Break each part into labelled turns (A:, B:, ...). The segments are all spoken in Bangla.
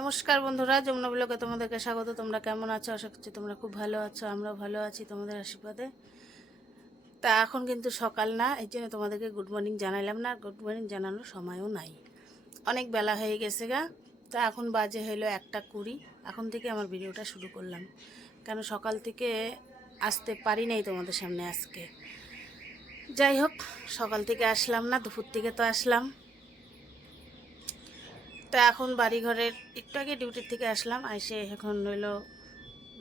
A: নমস্কার বন্ধুরা, যমুনা ব্লগে তোমাদেরকে স্বাগত। তোমরা কেমন আছো? আশা করছি তোমরা খুব ভালো আছো আমরা ভালো আছি তোমাদের আশীর্বাদে। তা এখন কিন্তু সকাল না, এই জন্য তোমাদেরকে গুড মর্নিং জানাইলাম না গুড মর্নিং জানানোর সময়ও নাই। অনেক বেলা হয়ে গেছে গা, তা এখন বাজে হলো একটা কুড়ি, এখন থেকে আমার ভিডিওটা শুরু করলাম। কেন সকাল থেকে আসতে পারি নাই তোমাদের সামনে আজকে। যাই হোক, সকাল থেকে আসলাম না, দুপুর থেকে তো আসলাম। তা এখন বাড়িঘরের, একটু আগে ডিউটির থেকে আসলাম এসে এখন হইল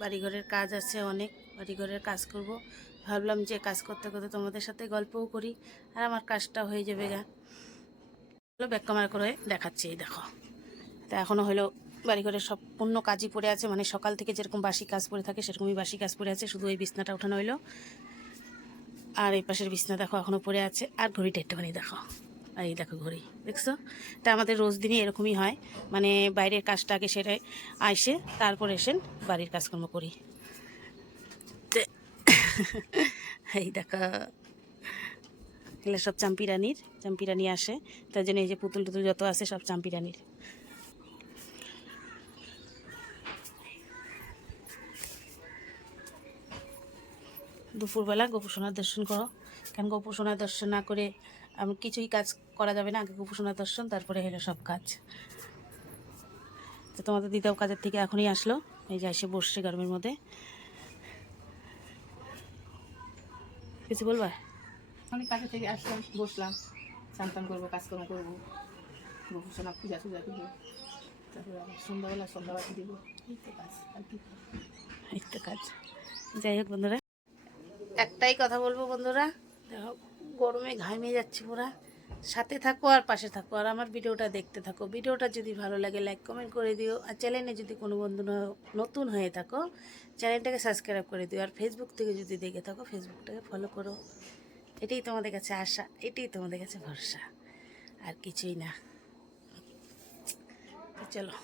A: বাড়িঘরের কাজ আছে অনেক, বাড়িঘরের কাজ করব। ভাবলাম যে কাজ করতে করতে তোমাদের সাথে গল্পও করি, আর আমার কাজটা হয়ে যাবে গা। ব্যাক ক্যামেরা করে দেখাচ্ছি, এই দেখো। তা এখনও হলো বাড়িঘরের সব পূর্ণ কাজই পড়ে আছে মানে সকাল থেকে যেরকম বাসি কাজ পড়ে থাকে, সেরকমই বাসি কাজ পড়ে আছে, শুধু এই বিছনাটা ওঠানো হইল। আর এই পাশের বিছনা দেখো এখনও পড়ে আছে, আর ঘড়িটা একটুখানি দেখো। এই দেখো ঘড়ি, দেখছ? তা আমাদের রোজ দিনই এরকমই হয়। মানে বাইরের কাজটা আগে সেরে আইসে তারপর এসেন বাড়ির কাজকর্ম করি। এই দেখো। এগুলো সব চাম্পিরানির, চাম্পিরানি আসে। তার জন্য এই যে পুতুল টুতুল যত আছে সব চাম্পিরানির। দুপুরবেলা গোপুসোনার দর্শন করো। কেন গোপুসোনার দর্শন না করে আমি কিছুই কাজ করা যাবে না আগে গোপুসোনার দর্শন তারপরে হলো সব কাজ। তো তোমাদের দিদাও কাজের থেকে এখনই আসলো এই যে এসে বসছে গরমের মধ্যে। কিছু বলবা?
B: অনেক কাছে থেকে আসলাম বসলাম স্নান করব কাজকর্ম করব। গোপুসোনা পূজা টুজা দিব তারপরে আবার সন্ধ্যাবেলা সন্ধ্যাবাতি দিব। এই তো কাজ আর কি
A: এই তো কাজ। যাই হোক বন্ধুরা। একটাই কথা বলব বন্ধুরা দেখো গরমে ঘামিয়ে যাচ্ছি পুরা। সাথে থাকো আর পাশে থাকো, আর আমার ভিডিওটা দেখতে থাকো। ভিডিওটা যদি ভালো লাগে লাইক কমেন্ট করে দিও। আর চ্যানেলে যদি কোনো বন্ধু নতুন হয়ে থাকো চ্যানেলটাকে সাবস্ক্রাইব করে দিও। আর ফেসবুক থেকে যদি দেখে থাকো ফেসবুকটাকে ফলো করো। এটাই তোমাদের কাছে আশা, এটাই তোমাদের কাছে ভরসা। আর কিছুই না। চলো,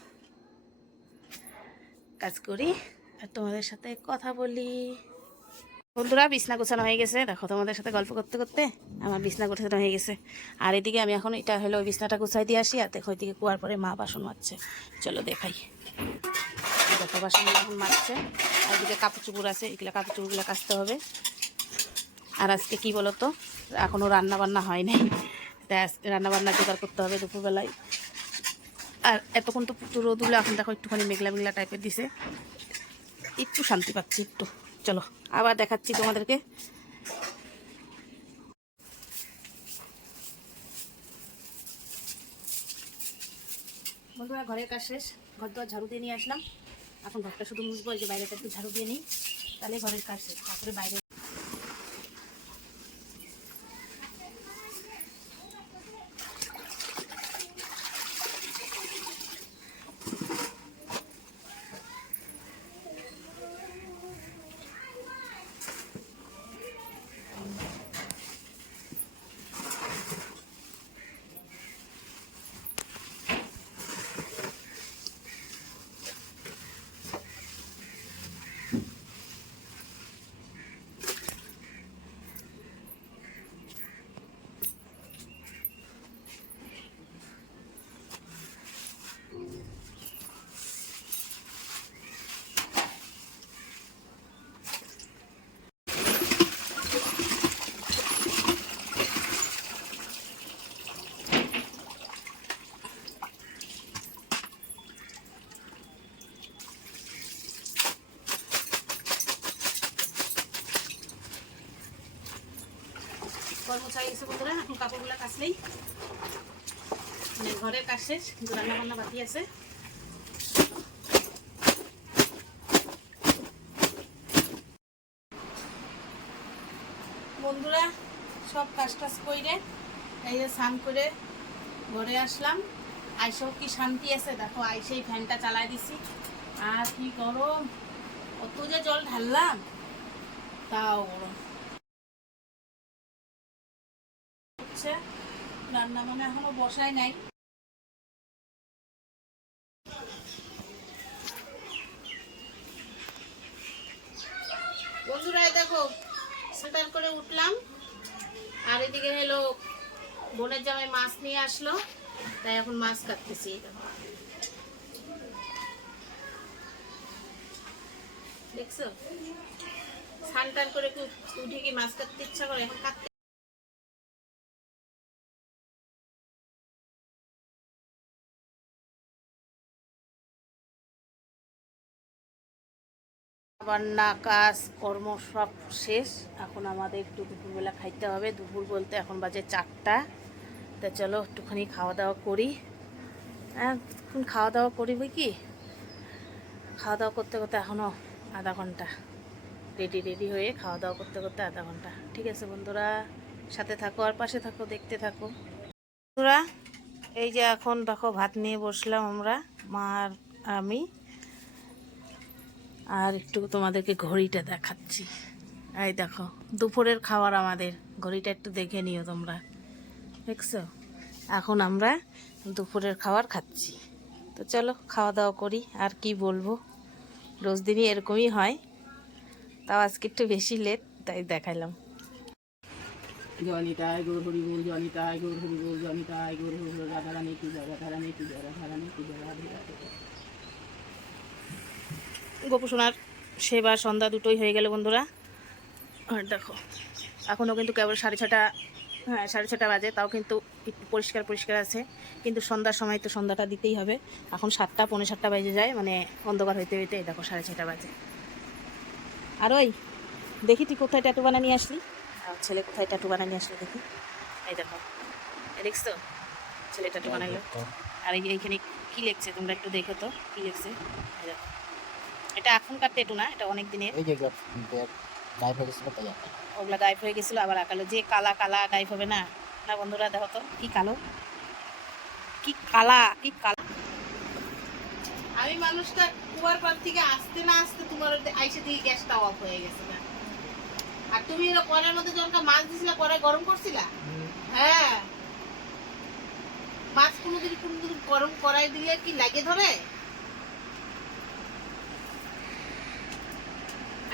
A: কাজ করি। আর তোমাদের সাথে কথা বলি। বন্ধুরা, বিছনা গোছানো হয়ে গেছে। দেখো, তোমাদের সাথে গল্প করতে করতে আমার বিছনা গোছানো হয়ে গেছে। আর এদিকে আমি এখন এটা হলো ওই বিছনাটা গুছাই দিয়ে আসি, আর দেখো ওইদিকে কুয়ার পরে মা বাসন মারছে চলো দেখাই। দেখো, বাসন এখন মারছে আর এদিকে কাপড় চুপুর আছে, এগুলো কাপড় চুপুরগুলো কাচতে হবে। আর আজকে কি বলো তো এখনও রান্না বান্না হয় নাই। তাই আজকে রান্না জোগাড় করতে হবে দুপুরবেলায়। আর এতক্ষণ তো প্রচুর রোদ উঠল এখন দেখো একটুখানি মেঘলা মেঘলা টাইপের দিছে। একটু শান্তি পাচ্ছি, একটু। চলো, আবার দেখাচ্ছি তোমাদেরকে। বন্ধুরা, ঘরের কাজ শেষ। ঘর দোয়ার ঝাড়ু দিয়ে নিয়ে আসলাম। এখন ঘরটা শুধু এই যে বাইরেটা একটু ঝাড়ু দিয়ে নিই। তাহলে ঘরের কাজ শেষ, তারপরে বাইরে মোছা হয়ে বন্ধুরা, এখন কাপড়গুলো মানে ঘরের কাজ শেষ, কিন্তু রান্না বান্না বাকি আছে। বন্ধুরা, সব কাজ টাজ করে এই যে স্নান করে ঘরে আসলাম। আইসেও কি শান্তি আছে? দেখো আইসেই ফ্যানটা চালাই দিছি। আর কি গরম, অত যে জল ঢাললাম, তাও গরম। আছে। রান্না মানে এখনও বসাই নাই। বন্ধুরা দেখো সেটার করে উঠলাম। আর এদিকে হলো বোনের জামাই মাছ নিয়ে আসলো, তাই এখন মাছ কাটতেছি। দেখছ? স্নান করে উঠে কি মাছ কাটতে ইচ্ছা করে? এখন কাটতে রান্না কাজ, কর্ম সব শেষ। এখন আমাদের একটু দুপুরবেলা খাইতে হবে। দুপুর বলতে এখন বাজে চারটা। তা চলো একটুখানি খাওয়া দাওয়া করি। হ্যাঁ খাওয়া দাওয়া করি কি? খাওয়া দাওয়া করতে করতে এখনও আধা ঘণ্টা। রেডি রেডি হয়ে খাওয়া দাওয়া করতে করতে আধা ঘণ্টা। ঠিক আছে বন্ধুরা, সাথে থাকো আর পাশে থাকো, দেখতে থাকো। বন্ধুরা, এই যে এখন দেখো ভাত নিয়ে বসলাম আমরা, মা আর আমি। আর একটু তোমাদেরকে ঘড়িটা দেখাচ্ছি। এই দেখো, দুপুরের খাবার আমাদের। ঘড়িটা একটু দেখে নিও তোমরা। দেখছ? এখন আমরা দুপুরের খাবার খাচ্ছি। তো চলো, খাওয়া দাওয়া করি। আর কি বলব? রোজ দিনই এরকমই হয়। তাও আজকে একটু বেশি লেট তাই দেখাইলাম।
B: জনিতায় গৌর হরি বল জনিতায় গৌর হরি বল জনিতায় গৌর হরি বল, রাধা রানী জয়, রাধা রানী
A: গোপুসোনার সেবা সন্ধ্যা দুটোই হয়ে গেল বন্ধুরা। আর দেখো এখনও কিন্তু কেবল সাড়ে ছটা হ্যাঁ সাড়ে ছটা বাজে তাও কিন্তু একটু পরিষ্কার পরিষ্কার আছে। কিন্তু সন্ধ্যার সময় তো সন্ধ্যাটা দিতেই হবে। এখন সাতটা পৌনে সাতটা বাজে যায় মানে অন্ধকার হইতে হইতে এই দেখো সাড়ে ছটা বাজে। আর ওই দেখি তুই কোথায় ট্যাটু বানানি আসলি? আর ছেলে কোথায় ট্যাটু বানানি নিয়ে আসলো দেখি। এই দেখো দেখছ? ছেলে ট্যাটু বানাইলো আর এই যে এইখানে কী লিখছে তোমরা একটু দেখো তো কী লিখছে? এই দেখো। এটা এখনকার টেটু না এটা অনেক দিনের
C: এই যে গায়ে ফেলেছিল তাই
A: ওগুলা গায়েব হয়ে গেছিল আবার আকালো। যে কালা কালা গায়েব হবে না? না বন্ধুরা দেখো তো কি কালো? কি কালা কি কালা। আমি মানুষটা কুয়ার পার থেকে আসতে না আসতে তোমার আইসে দিয়ে গ্যাসটা অফ হয়ে গেছে না। আর তুমি এরা কড়ার মধ্যে যখন মাছ দিছিলা কড়াই গরম করছিলা? হ্যাঁ। মাছ কোনোদিন কোনোদিন গরম কড়াই দিলে কি লাগে ধরে?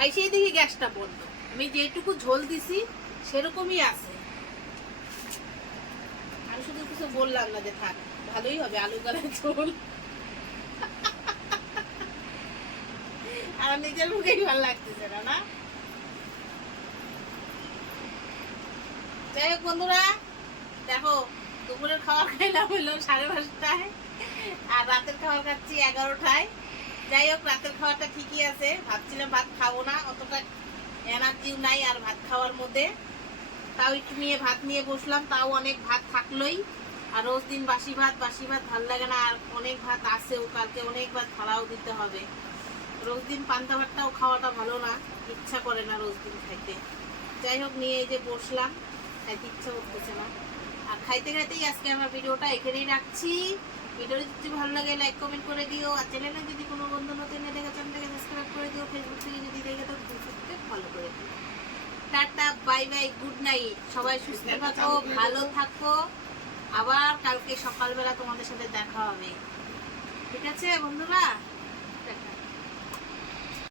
A: আইসেই দেখি গ্যাসটা বন্ধ। আমি যেটুকু ঝোল দিছি, সেরকমই আছে। আমি শুধু কিছু বললাম না যে থাক, ভালোই হবে আলু গালের ঝোল। আর নিজের মুখেই ভালো লাগতেছে না না? যাই হোক বন্ধুরা, দেখো, দুপুরের খাবার খাইলাম হলো সাড়ে পাঁচটায়, আর রাতের খাবার খাচ্ছি এগারোটায়। যাই হোক, রাতের খাওয়াটা ঠিকই আছে। ভাবছিলাম ভাত খাব না, অতটা এনার্জিও নাই আর ভাত খাওয়ার মধ্যে। তাও একটু নিয়ে ভাত নিয়ে বসলাম, তাও অনেক ভাত থাকলোই। আর রোজ দিন বাসি ভাত বাসি ভাত ভালো লাগে না, আর অনেক ভাত আসেও কালকে অনেক ভাত ফালাও দিতে হবে। রোজ দিন পান্তা ভাতটাও খাওয়াটা ভালো না, ইচ্ছা করে না রোজ দিন খাইতে। যাই হোক, নিয়ে এই যে বসলাম, খাইতে ইচ্ছা করতেছে না। আর খাইতে খাইতেই আজকে আমার ভিডিওটা এখানেই রাখছি। ভিডিওটি যদি ভালো লাগে লাইক কমেন্ট করে দিও। আর চ্যানেলে যদি কোনো বন্ধু নতুন দেখে চ্যানেলটাকে সাবস্ক্রাইব করে দিও। ফেসবুক থেকে যদি দেখে তো ফেসবুককে ফলো করে দিও। Tata bye bye good night সবাই সুস্থ থাকো ভালো থাকো। আবার কালকে সকালবেলা তোমাদের সাথে দেখা হবে। ঠিক আছে বন্ধুরা?